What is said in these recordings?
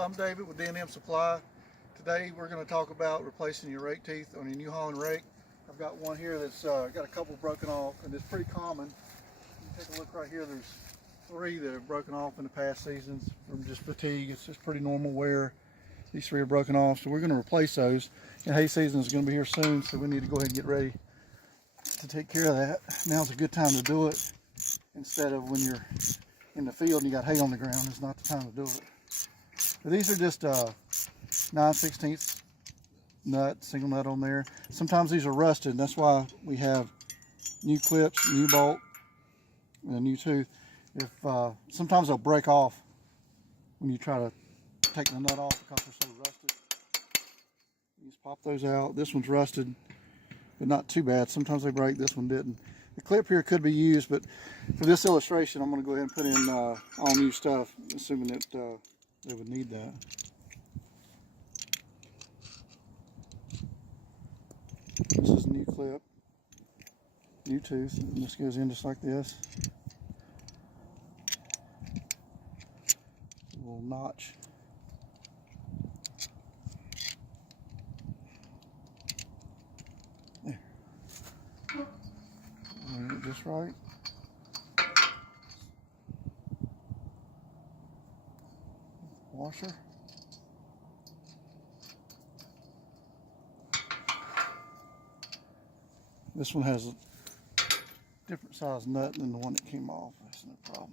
I'm David with D&M Supply. Today we're going to talk about replacing your rake teeth on your New Holland rake. I've got one here that's got a couple broken off, and it's pretty common. You take a look right here, there's 3 that have broken off in the past seasons from just fatigue. It's just pretty normal wear. These 3 are broken off, so we're going to replace those. And hay season is going to be here soon, so we need to go ahead and get ready to take care of that. Now's a good time to do it instead of when you're in the field and you got hay on the ground. It's not the time to do it. But these are just 9/16 nut, single nut on there. Sometimes these are rusted, and that's why we have new clips, new bolt, and a new tooth. If sometimes they'll break off when you try to take the nut off because they're so rusted. You just pop those out. This one's rusted, but not too bad. Sometimes they break. This one didn't. The clip here could be used, but for this illustration, I'm going to go ahead and put in all new stuff, assuming that they would need that. This is a new clip, new tooth, and this goes in just like this. A little notch. There. Get it just right. Washer. This one has a different size nut than the one that came off. That's no problem.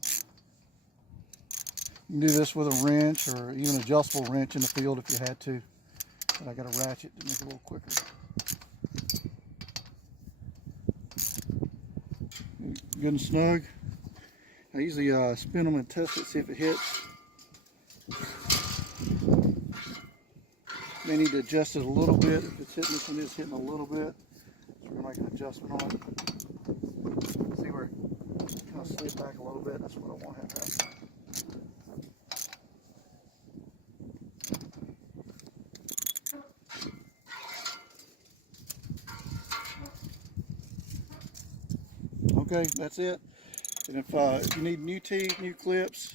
You can do this with a wrench or even an adjustable wrench in the field if you had to. But I got a ratchet to make it a little quicker. Good and snug. I usually spin them and test it, see if it hits. May need to adjust it a little bit. If it's hitting, this one is hitting a little bit. So we're going to make an adjustment on it. See where it kind of slid back a little bit. That's what I want to have happen. Okay, that's it. And if you need new teeth, new clips,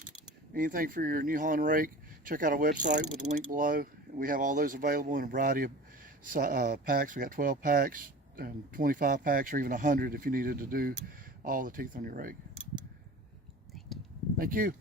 anything for your New Holland rake, check out our website with the link below. We have all those available in a variety of packs. We got 12 packs and 25 packs, or even 100 if you needed to do all the teeth on your rake. Thank you.